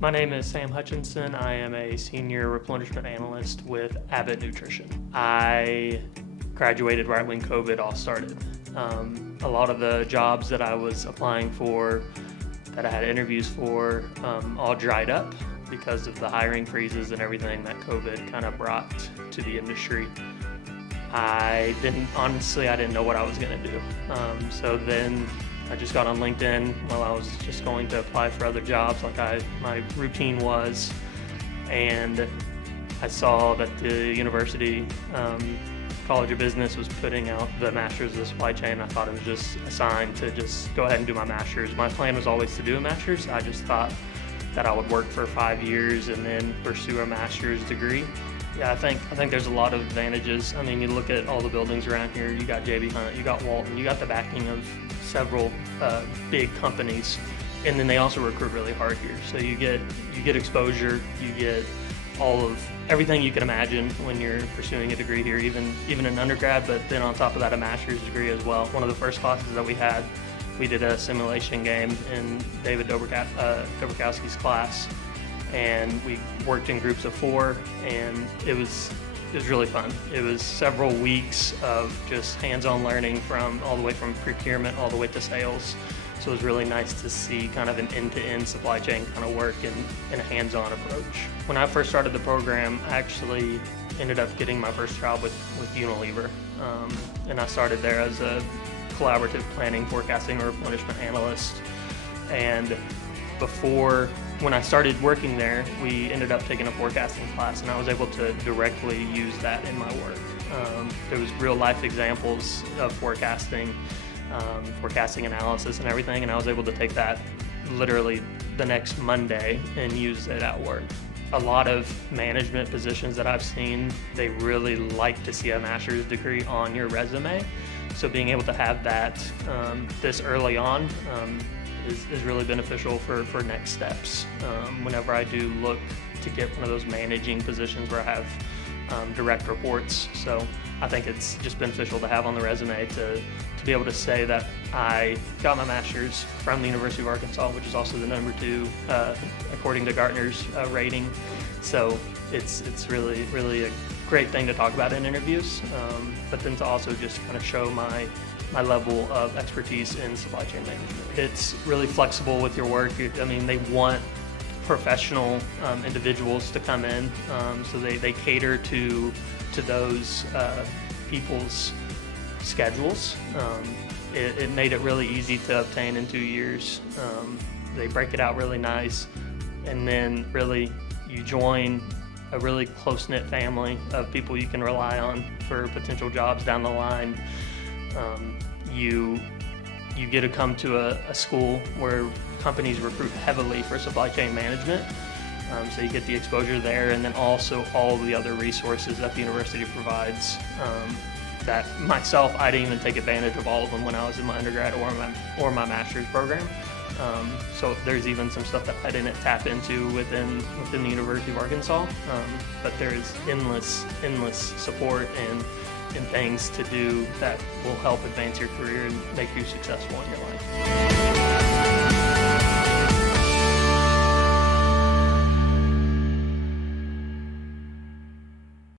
My name is Sam Hutchinson. I am a senior replenishment analyst with Abbott Nutrition. I graduated right when COVID all started. A lot of the jobs that I was applying for, that I had interviews for, all dried up because of the hiring freezes and everything that COVID kind of brought to the industry. I didn't know what I was going to do. So then I just got on LinkedIn while I was just going to apply for other jobs like my routine was, and I saw that the University College of Business was putting out the Master's of Supply Chain. I thought it was just a sign to just go ahead and do my Master's. My plan was always to do a Master's. I just thought that I would work for 5 years and then pursue a Master's degree. Yeah, I think there's a lot of advantages. I mean, you look at all the buildings around here, you got J.B. Hunt, you got Walton, you got the backing of several big companies, and then they also recruit really hard here. So you get exposure, you get all of everything you can imagine when you're pursuing a degree here, even an undergrad, but then on top of that, a master's degree as well. One of the first classes that we did a simulation game in David Dobrikowski's class, and we worked in groups of 4, and it was really fun. It was several weeks of just hands-on learning all the way from procurement all the way to sales. So it was really nice to see kind of an end-to-end supply chain kind of work in a hands-on approach. When I first started the program, I actually ended up getting my first job with Unilever. And I started there as a collaborative planning, forecasting, or replenishment analyst. And when I started working there, we ended up taking a forecasting class, and I was able to directly use that in my work. There was real life examples of forecasting analysis and everything, and I was able to take that literally the next Monday and use it at work. A lot of management positions that I've seen, they really like to see a master's degree on your resume. So being able to have that this early on is really beneficial for next steps. Whenever I do look to get one of those managing positions where I have direct reports. So I think it's just beneficial to have on the resume to be able to say that I got my master's from the University of Arkansas, which is also the number 2 according to Gartner's rating. So it's really, really a great thing to talk about in interviews, but then to also just kind of show my level of expertise in supply chain management. It's really flexible with your work. I mean, they want professional individuals to come in, so they cater to those people's schedules. It made it really easy to obtain in 2 years. They break it out really nice, and then really you join a really close-knit family of people you can rely on for potential jobs down the line. You get to come to a school where companies recruit heavily for supply chain management, so you get the exposure there, and then also all the other resources that the university provides that myself, I didn't even take advantage of all of them when I was in my undergrad or my master's program. So there's even some stuff that I didn't tap into within the University of Arkansas, but there is endless support and things to do that will help advance your career and make you successful in your life.